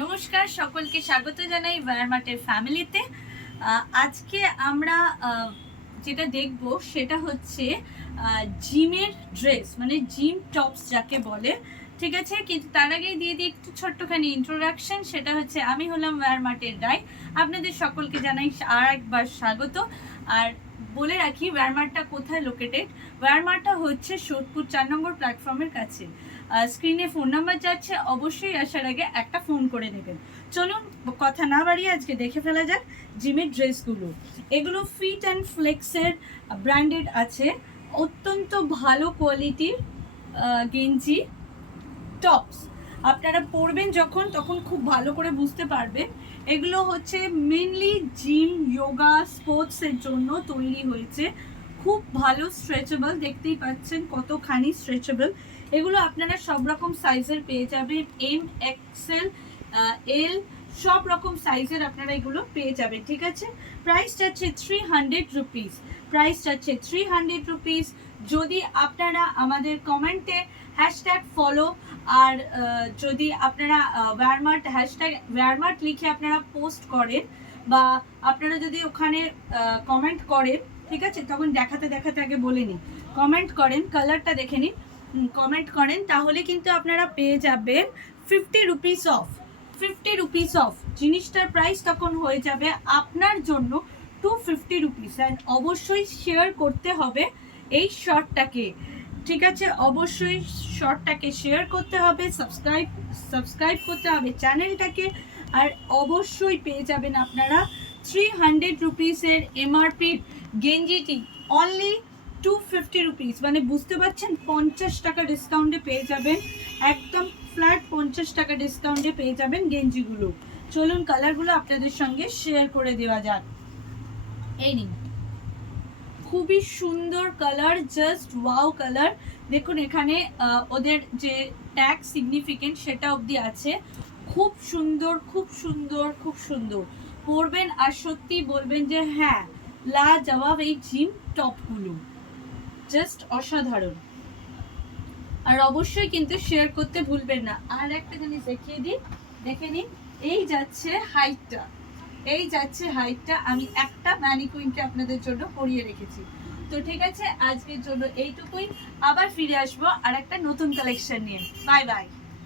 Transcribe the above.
নমস্কার, সকলকে স্বাগত জানাই ওয়্যারমার্টের ফ্যামিলিতে। আজকে আমরা যেটা দেখব সেটা হচ্ছে জিমের ড্রেস, মানে জিম টপস যাকে বলে। ঠিক আছে, কিন্তু তার আগেই দিয়ে দিই একটু ছোট্টখানি ইন্ট্রোডাকশন। সেটা হচ্ছে আমি হলাম ওয়্যারমার্টের ডাই। আপনাদের সকলকে জানাই আর একবার স্বাগত। আর বলে রাখি ওয়্যারমার্টটা কোথায় লোকেটেড। ওয়্যারমার্টটা হচ্ছে সোদপুর 4 নম্বর প্ল্যাটফর্মের কাছে। স্ক্রিনে ফোন নাম্বার যাচ্ছে, অবশ্যই আসার আগে একটা ফোন করে নেবেন। চলুন কথা না বাড়িয়ে আজকে দেখে ফেলা যাক জিমের ড্রেসগুলো। এগুলো ফিট অ্যান্ড ফ্লেক্সের ব্র্যান্ডেড আছে, অত্যন্ত ভালো কোয়ালিটির গেঞ্জি টপস। আপনারা পরবেন যখন, তখন খুব ভালো করে বুঝতে পারবেন। এগুলো হচ্ছে মেনলি জিম, যোগা, স্পোর্টসের জন্য তৈরি হয়েছে। খুব ভালো স্ট্রেচেবল, দেখতেই পাচ্ছেন কতখানি স্ট্রেচেবল। এগুলো আপনারা সব রকম সাইজের পেয়ে যাবেন, এম, এক্সেল, এল, সব রকম সাইজের আপনারা এগুলো পেয়ে যাবেন। ঠিক আছে, প্রাইস যাচ্ছে 300 রুপিস। প্রাইস যাচ্ছে 300 রুপিস। যদি আপনারা আমাদের কমেন্টে হ্যাশট্যাগ ফলো আর যদি আপনারা ওয়্যারমার্ট হ্যাশট্যাগ ওয়্যারমার্ট লিখে আপনারা পোস্ট করেন বা আপনারা যদি ওখানে কমেন্ট করেন, ঠিক আছে, তখন দেখাতে দেখাতে আগে বলে নিই, কমেন্ট করেন, কালারটা দেখে নিন, কমেন্ট করেন, তাহলে কিন্তু আপনারা পেয়ে যাবেন 50 রুপিস অফ। 50 রুপিস অফ জিনিসটার প্রাইস তখন হয়ে যাবে আপনার জন্য 250 রুপিস। অ্যান্ড অবশ্যই শেয়ার করতে হবে এই শর্টটাকে। ঠিক আছে, অবশ্যই শর্টটাকে শেয়ার করতে হবে, সাবস্ক্রাইব করতে হবে চ্যানেলটাকে। আর অবশ্যই পেয়ে যাবেন আপনারা 300 রুপিসের এমআরপি গেঞ্জিটি অনলি 250 রুপিস। মানে বুঝতে পারছেন, 50 টাকা ডিসকাউন্টে পেয়ে যাবেন, একদম ফ্ল্যাট 50 টাকা ডিসকাউন্টে পেয়ে যাবেন গেঞ্জিগুলো। চলুন কালারগুলো আপনাদের সঙ্গে শেয়ার করে দেওয়া যাক। এই নিন, খুবই সুন্দর কালার, জাস্ট ওয়াও কালার। দেখুন এখানে ওদের যে ট্যাগ সিগনিফিকেন্ট সেটা অবধি আছে। খুব সুন্দর, খুব সুন্দর, খুব সুন্দর। পরবেন আর সত্যি বলবেন যে হ্যাঁ, লাজবাব এই জিম টপগুলো, জাস্ট অসাধারণ। আর অবশ্যই কিন্তু শেয়ার করতে ভুলবেন না। আর একটা জিনিস দেখিয়ে দিই, দেখে নিন, এই যাচ্ছে হাইটটা, এই যাচ্ছে হাইটটা। আমি একটা ম্যানিকুইনকে আপনাদের জন্য পরিয়ে রেখেছি। তো ঠিক আছে, আজকের জন্য এইটুকুই। আবার ফিরে আসবো আর একটা নতুন কালেকশন নিয়ে। Bye bye.